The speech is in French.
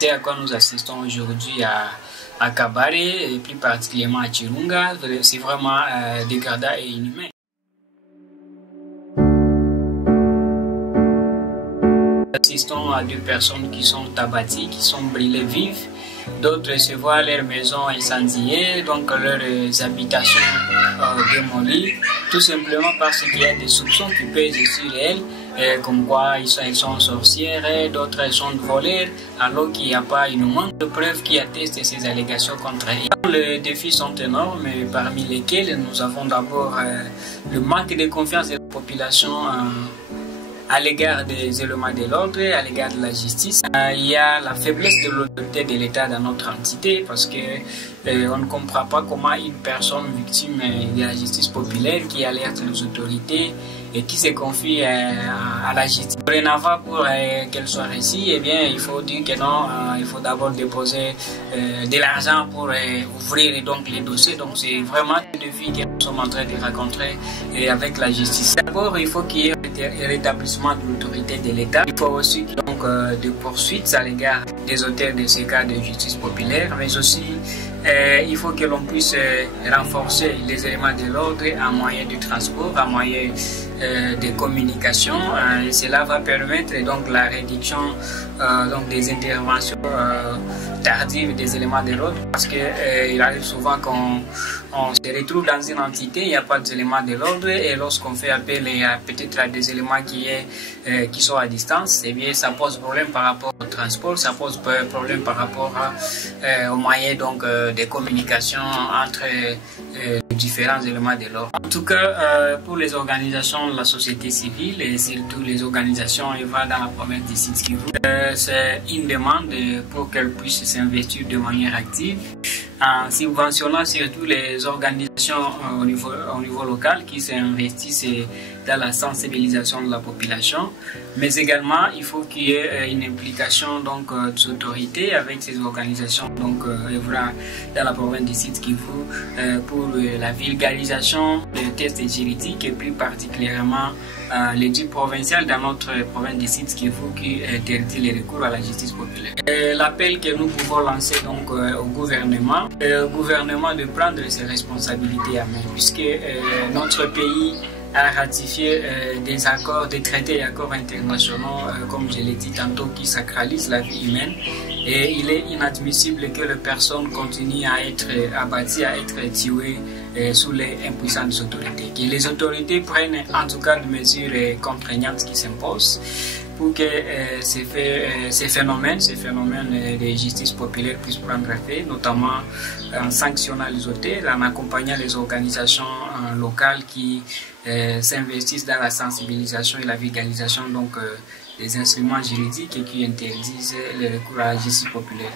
C'est à quoi nous assistons aujourd'hui à Kabare et plus particulièrement à Chirunga. C'est vraiment dégradant et inhumain. Nous assistons à 2 personnes qui sont abattues, qui sont brûlées vives. D'autres se voient leur maison incendiée, donc leurs habitations démolies, tout simplement parce qu'il y a des soupçons qui pèsent sur elles, comme quoi elles sont sorcières, d'autres elles sont volées, alors qu'il n'y a pas une moindre preuve qui atteste ces allégations contre elles. Les défis sont énormes, parmi lesquels nous avons d'abord le manque de confiance de la population à l'égard des éléments de l'ordre, à l'égard de la justice. Il y a la faiblesse de l'autorité de l'État dans notre entité parce que on ne comprend pas comment une personne victime de la justice populaire qui alerte les autorités et qui se confie à la justice. Dorénavant, pour qu'elle soit réussie, eh bien, il faut dire que non, il faut d'abord déposer de l'argent pour ouvrir donc les dossiers. Donc c'est vraiment un défi que nous sommes en train de rencontrer avec la justice. D'abord, il faut qu'il y ait un rétablissement de l'autorité de l'État. Il faut aussi donc des poursuites à l'égard des auteurs de ces cas de justice populaire, mais aussi il faut que l'on puisse renforcer les éléments de l'ordre en moyen de transport, en moyen de communication, et cela va permettre donc la réduction donc des interventions tardives des éléments de l'ordre, parce qu'il arrive souvent qu'on se retrouve dans une entité, il n'y a pas d'éléments de l'ordre, et lorsqu'on fait appel peut-être à des éléments qui sont à distance, eh bien ça pose problème par rapport au transport, ça pose problème par rapport aux moyens donc de communication entre les différents éléments de l'ordre. En tout cas, pour les organisations de la société civile et surtout les organisations EVA dans la province du Sud Kivu, c'est une demande pour qu'elles puissent s'investir de manière active en subventionnant surtout les organisations au niveau local qui s'investissent dans la sensibilisation de la population, mais également il faut qu'il y ait une implication donc des autorités avec ces organisations donc dans la province du Sud Kivu pour la vulgarisation des tests juridiques et plus particulièrement l'étude provinciale dans notre province du Sud Kivu qui interdit les recours à la justice populaire. L'appel que nous pouvons lancer donc au gouvernement de prendre ses responsabilités à main, puisque notre pays a ratifié des accords, des traités et accords internationaux, comme je l'ai dit tantôt, qui sacralisent la vie humaine. Et il est inadmissible que les personnes continuent à être abattues, à être tuées sous les impuissantes autorités. Que les autorités prennent en tout cas des mesures contraignantes qui s'imposent pour que ces phénomènes de justice populaire puissent prendre effet, notamment en sanctionnant les auteurs, en accompagnant les organisations locales qui s'investissent dans la sensibilisation et la vulgarisation donc, des instruments juridiques et qui interdisent le recours à la justice populaire.